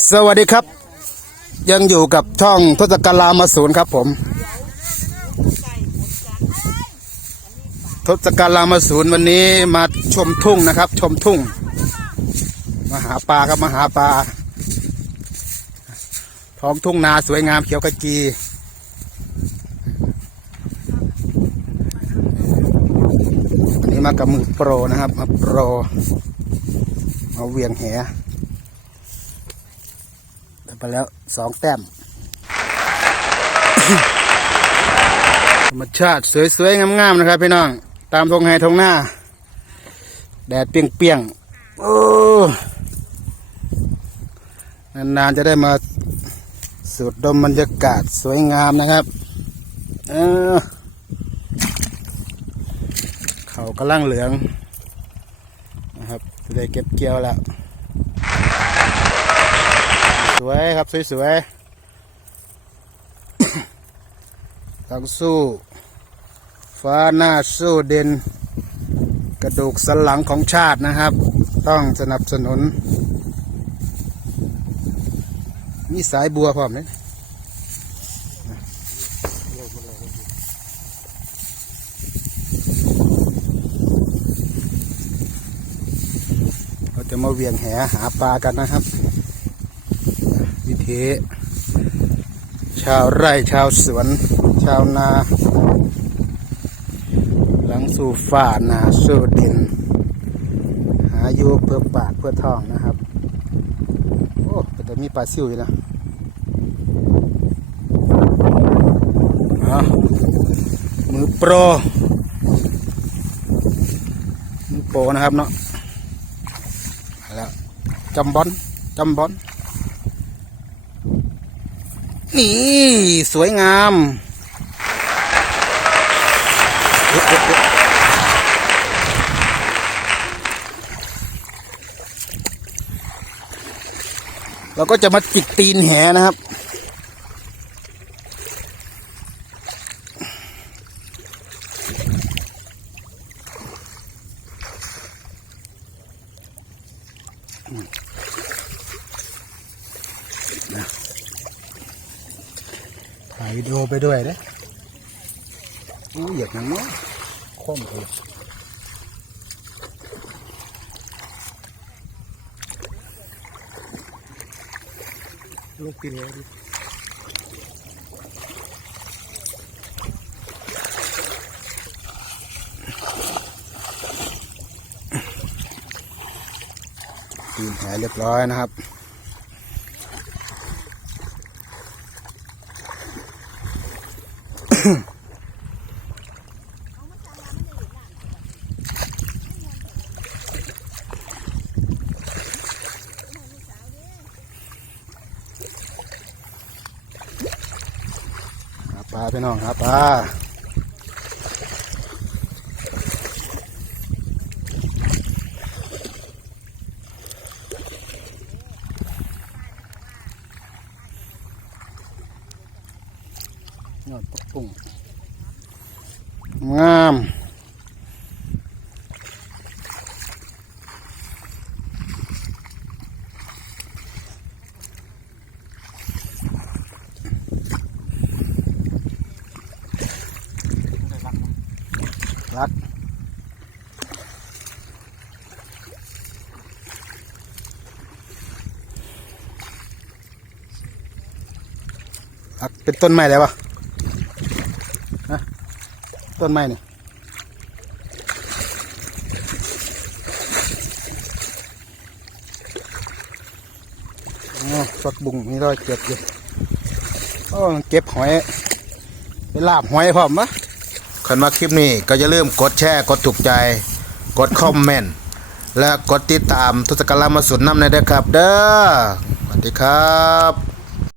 สวัสดีครับ ยังอยู่กับช่องทศกัณฐ์รามศูนย์ครับผม ทศกัณฐ์รามศูนย์วันนี้มาชมทุ่งนะครับ ชมทุ่ง มาหาปลาครับมาหาปลาท้องทุ่งนาสวยงามเขียวขจีวันนี้มากับมือโปรนะครับมาโปรมาเวียงแห ไปแล้วสองแต้ม ธรรมชาติสวยๆงามๆนะครับพี่น้อง ตามทงไฮทงหน้า แดดเปียงๆโอ้นานๆจะได้มาสูดดมบรรยากาศสวยงามนะครับ เออเขากำลังเหลืองนะครับจะได้เก็บเกี่ยวแล้ว วยครับสวยๆต้องสู้ ฟ้าหน้าสู้เด่นกระดูกสันหลังของชาตินะครับ ต้องสนับสนุน มีสายบัวพร้อมเลยเราจะมาเวียงแหหาปลากันนะครับ ถี ชาวไร่ชาวสวน ชาวนา หลังสู่ฝ่านาสู่ดิน หาอยู่เพื่อปากเพื่อท้องนะครับ โอ้แต่มีปลาซิวอยู่นะมือโปรมือโปรนะครับเนาะแล้วจำบอลจำบอล นี่สวยงาม เราก็จะมาจิกตีนแหนะครับ ถ่ายวิดีโอไปด้วยเด้อู้เหยียบหนังเนาะคมเลยลูกกินเลยดิตีนแผลเรียบร้อยนะครับ หา ปลาพี่น้องครับปลา ยอดปักปุ้งงามรักรักเป็นต้นไม้ได้ปะฮะ ต้นไม้นี่ฝักบุ้งมีรอยเก็บอยู่โอ้เก็บหอยไปลาบหอยพร้อมปะคันมาคลิปนี้ก็อย่าลืมกดแชร์กดถูกใจ กดคอมเมนต์และกดติดตามทุกสกลามาสุดน้ำในเด้อครับ เด้อสวัสดีครับ